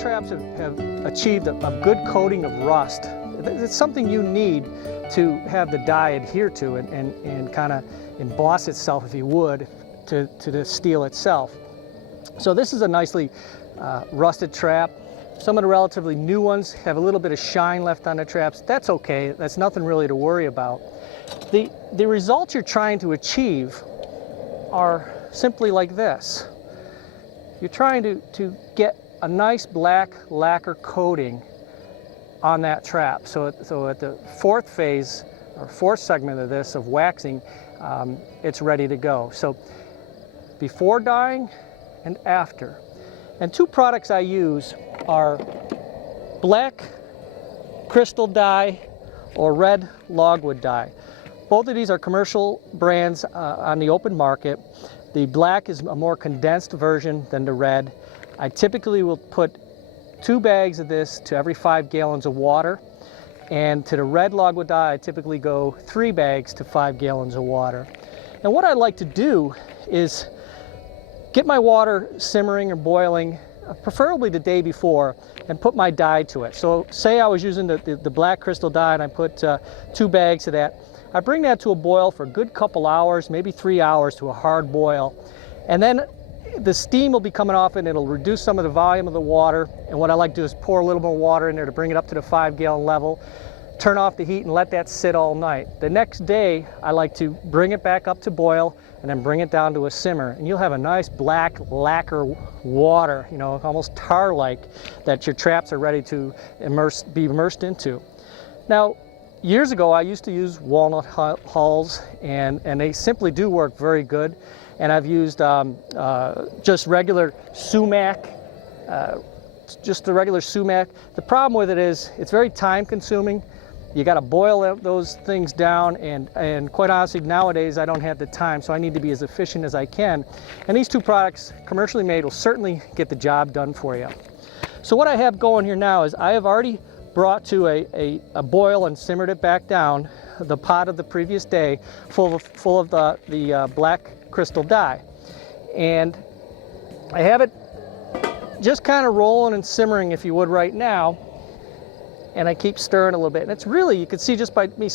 traps have achieved a good coating of rust, it's something you need to have the dye adhere to and kind of emboss itself, if you would, to the steel itself. So this is a nicely rusted trap. Some of the relatively new ones have a little bit of shine left on the traps. That's okay. That's nothing really to worry about. The results you're trying to achieve are simply like this. You're trying to get a nice black lacquer coating on that trap. So at the fourth phase, or fourth segment of this, of waxing, it's ready to go. So before dyeing and after. And two products I use are black crystal dye or red logwood dye. Both of these are commercial brands on the open market. The black is a more condensed version than the red. I typically will put 2 bags of this to every 5 gallons of water. And to the red logwood dye, I typically go 3 bags to 5 gallons of water. And what I like to do is get my water simmering or boiling, preferably the day before, and put my dye to it. So say I was using the black crystal dye and I put 2 bags of that. I bring that to a boil for a good couple hours, maybe 3 hours to a hard boil. And then the steam will be coming off and it'll reduce some of the volume of the water. And what I like to do is pour a little more water in there to bring it up to the 5-gallon level, turn off the heat and let that sit all night. The next day, I like to bring it back up to boil and then bring it down to a simmer. And you'll have a nice black lacquer water, you know, almost tar-like, that your traps are ready to be immersed into. Now, years ago, I used to use walnut hulls, and they simply do work very good. And I've used just regular sumac, just the regular sumac. The problem with it is it's very time consuming. You got to boil those things down, and quite honestly, nowadays I don't have the time, so I need to be as efficient as I can. And these two products, commercially made, will certainly get the job done for you. So what I have going here now is I have already brought to a boil and simmered it back down, the pot of the previous day, full of the black crystal dye. And I have it just kind of rolling and simmering, if you would, right now. And I keep stirring a little bit. And it's really, you can see just by me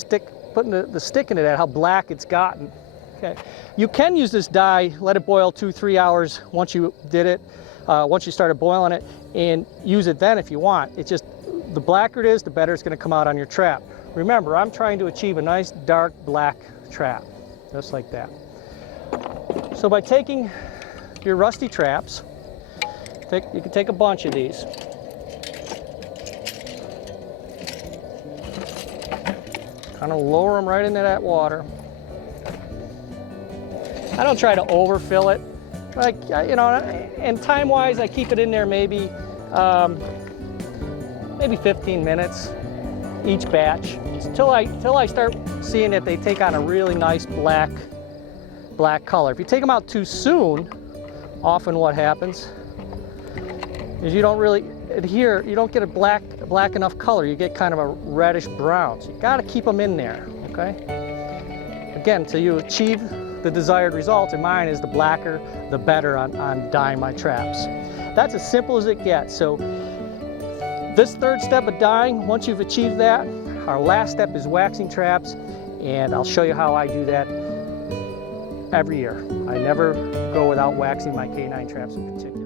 putting the stick into that, how black it's gotten. Okay. You can use this dye, let it boil 2-3 hours once you did it, once you started boiling it, and use it then if you want. It's just, the blacker it is, the better it's going to come out on your trap. Remember, I'm trying to achieve a nice dark black trap, just like that. So by taking your rusty traps, you can take a bunch of these. Kind of lower them right into that water. I don't try to overfill it. Like, you know, and time-wise, I keep it in there maybe 15 minutes each batch, until I start seeing that they take on a really nice black color. If you take them out too soon, often what happens is you don't really adhere, you don't get a black enough color, you get kind of a reddish brown. So you got to keep them in there, okay? Again, until you achieve the desired result, and mine is the blacker, the better on dyeing my traps. That's as simple as it gets. So this third step of dyeing, once you've achieved that, our last step is waxing traps, and I'll show you how I do that every year. I never go without waxing my K9 traps in particular.